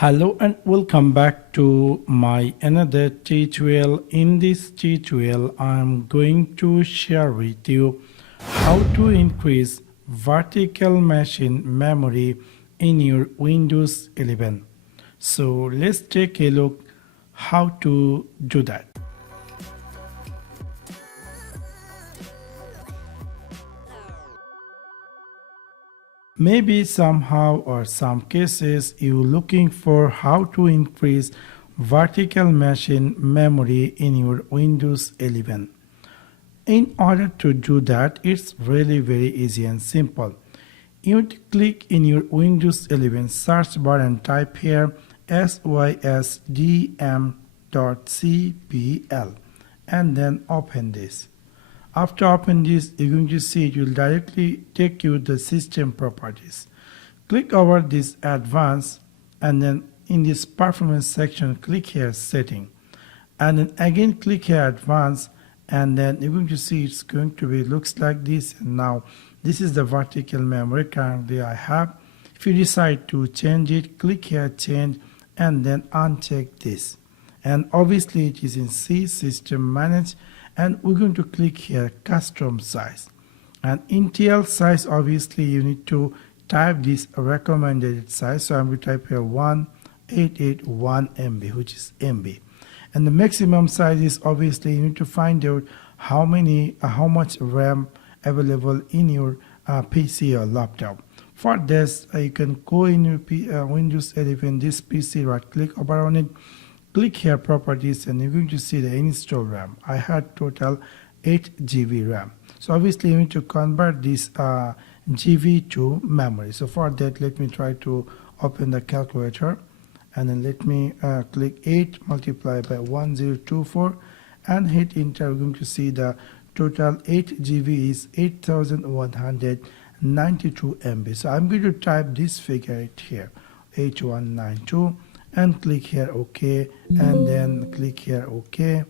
Hello and welcome back to my another tutorial. In this tutorial I am going to share with you how to increase vertical machine memory in your Windows 11. So let's take a look how to do that. Maybe somehow or some cases you're looking for how to increase vertical machine memory in your Windows 11. In order to do that, it's really very easy and simple. You need to click in your Windows 11 search bar and type here sysdm.cpl and then open this. After open this, you're going to see it will directly take you to the system properties. Click over this advanced and then in this performance section click here setting and then again click here advanced and then you're going to see it's going to be looks like this. And now this is the vertical memory currently I have. If you decide to change it, click here change and then uncheck this, and obviously it is in C system manage. And we're going to click here custom size, and initial size obviously you need to type this recommended size. So I'm going to type here 1881 MB, which is MB, and the maximum size is obviously you need to find out how much RAM available in your PC or laptop. For this you can go in your Windows 11 this PC, right click over on it, click here properties, and you're going to see the install RAM. I had total 8 GB RAM. So obviously you need to convert this GB to memory. So for that let me try to open the calculator and then let me click 8 multiplied by 1024 and hit enter. We're going to see the total 8 GB is 8192 MB. So I'm going to type this figure right here 8192 and click here OK, and then click here OK,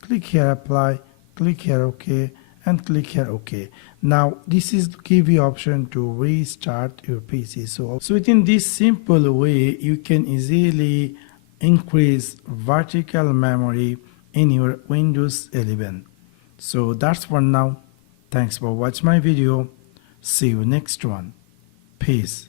click here apply, click here OK, and click here OK. Now this is give you option to restart your PC. So within this simple way you can easily increase vertical memory in your Windows 11. So that's for now. Thanks for watching my video. See you next one. Peace.